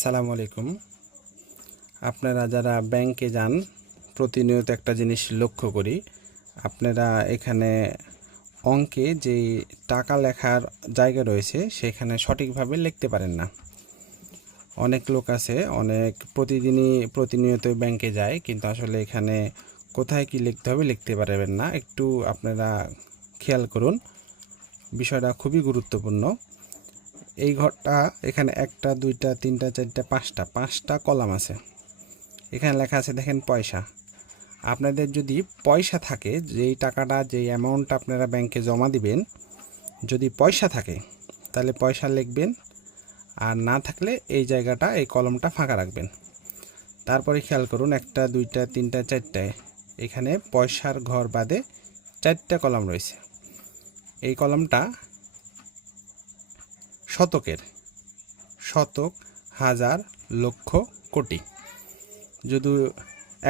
আসসালামু আলাইকুম। আপনারা যারা ব্যাংকে যান প্রতিনিয়ত একটা জিনিস লক্ষ্য করি, আপনারা এখানে অঙ্কে যে টাকা লেখার জায়গা রয়েছে সেখানে সঠিকভাবে লিখতে পারেন না। অনেক লোক আছে অনেক প্রতিনিয়ত ব্যাংকে যায়, কিন্তু আসলে এখানে কোথায় কি লিখতে হবে লিখতে পারবেন না। একটু আপনারা খেয়াল করুন, বিষয়টা খুবই গুরুত্বপূর্ণ। এই ঘরটা এখানে একটা দুইটা তিনটা চারটা পাঁচটা কলাম আছে। এখানে লেখা আছে দেখেন পয়সা। আপনাদের যদি পয়সা থাকে, যেই টাকাটা যেই অ্যামাউন্ট আপনারা ব্যাংকে জমা দিবেন, যদি পয়সা থাকে তাহলে পয়সা লিখবেন, আর না থাকলে এই জায়গাটা এই কলমটা ফাঁকা রাখবেন। তারপরে খেয়াল করুন, একটা দুইটা তিনটা চারটায় এখানে পয়সার ঘর বাদে চারটা কলম রয়েছে। এই কলমটা শতকের, শতক, হাজার, লক্ষ, কোটি। যদি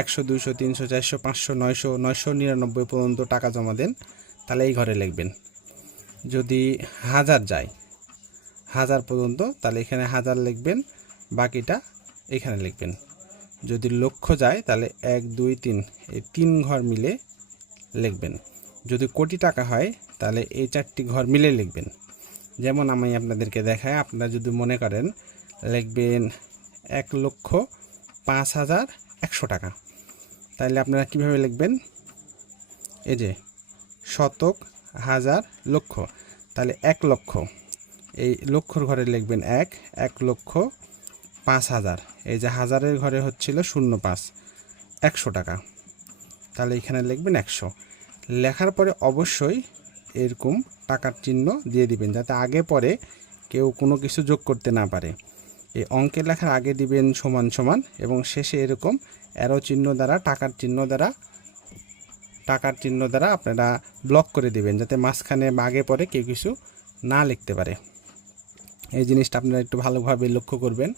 100, 200, 300, 400, 500, 900, 999 পর্যন্ত টাকা জমা দেন তাহলে এই ঘরে লিখবেন। যদি হাজার যায়, হাজার পর্যন্ত, তাহলে এখানে হাজার লিখবেন, বাকিটা এখানে লিখবেন। যদি লক্ষ যায় তাহলে 1, 2, 3 এই 3 ঘর মিলে লিখবেন। যদি কোটি টাকা হয় তাহলে এই 4টি ঘর মিলে লিখবেন। যেমন আমি আপনাদেরকে দেখাই, আপনারা যদি মনে করেন লিখবেন 1,05,100 টাকা, তাহলে আপনারা কিভাবে লিখবেন? এই যে শতক, হাজার, লক্ষ, তাহলে 1 লক্ষ, এই লক্ষর ঘরে লিখবেন 1,05,000। এই যে হাজারের ঘরে হচ্ছিল 05, 100 টাকা, তাহলে এখানে লিখবেন 100। লেখার পরে অবশ্যই এরকম টাকার চিহ্ন দিয়ে দিবেন, যাতে আগে পরে কেউ কোনো কিছু যোগ করতে না পারে। এই অঙ্কের লেখার আগে দিবেন সমান সমান, এবং শেষে এরকম অ্যারো চিহ্ন দ্বারা টাকার চিহ্ন দ্বারা আপনারা ব্লক করে দিবেন, যাতে মাঝখানে আগে পরে কেউ কিছু না লিখতে পারে। এই জিনিসটা আপনারা একটু ভালোভাবে লক্ষ্য করবেন।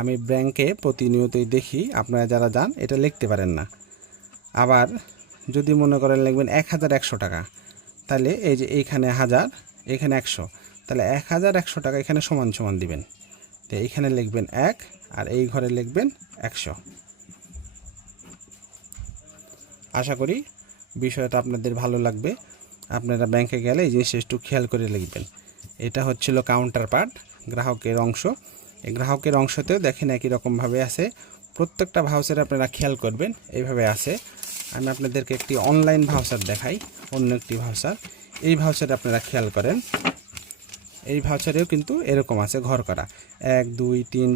আমি ব্যাংকে প্রতিনিয়তই দেখি আপনারা যারা যান এটা লিখতে পারেন না। আবার যদি মনে করেন লিখবেন 1,100 টাকা, তাহলে এই যে এইখানে হাজার, এখানে 100, তাহলে 1,100 টাকা এখানে সমান সমান দিবেন। তো এইখানে লিখবেন 1, আর এই ঘরে লিখবেন 100। আশা করি বিষয়টা আপনাদের ভালো লাগবে। আপনারা ব্যাংকে গেলে এই জিনিসটা একটু খেয়াল করে লিখবেন। এটা হচ্ছিল কাউন্টার পার্ট, গ্রাহকের অংশ। এই গ্রাহকের অংশতেও দেখেন একই রকমভাবে আছে। প্রত্যেকটা ভাউচার আপনারা খেয়াল করবেন এইভাবে আছে। আমি আপনাদেরকে একটি অনলাইন ভাউচার দেখাই, অন্য একটি ভাউচার। এই ভাউচারে আপনারা খেয়াল করেন, এই ভাউচারেও কিন্তু এরকম আছে ঘর করা 1, 2, 3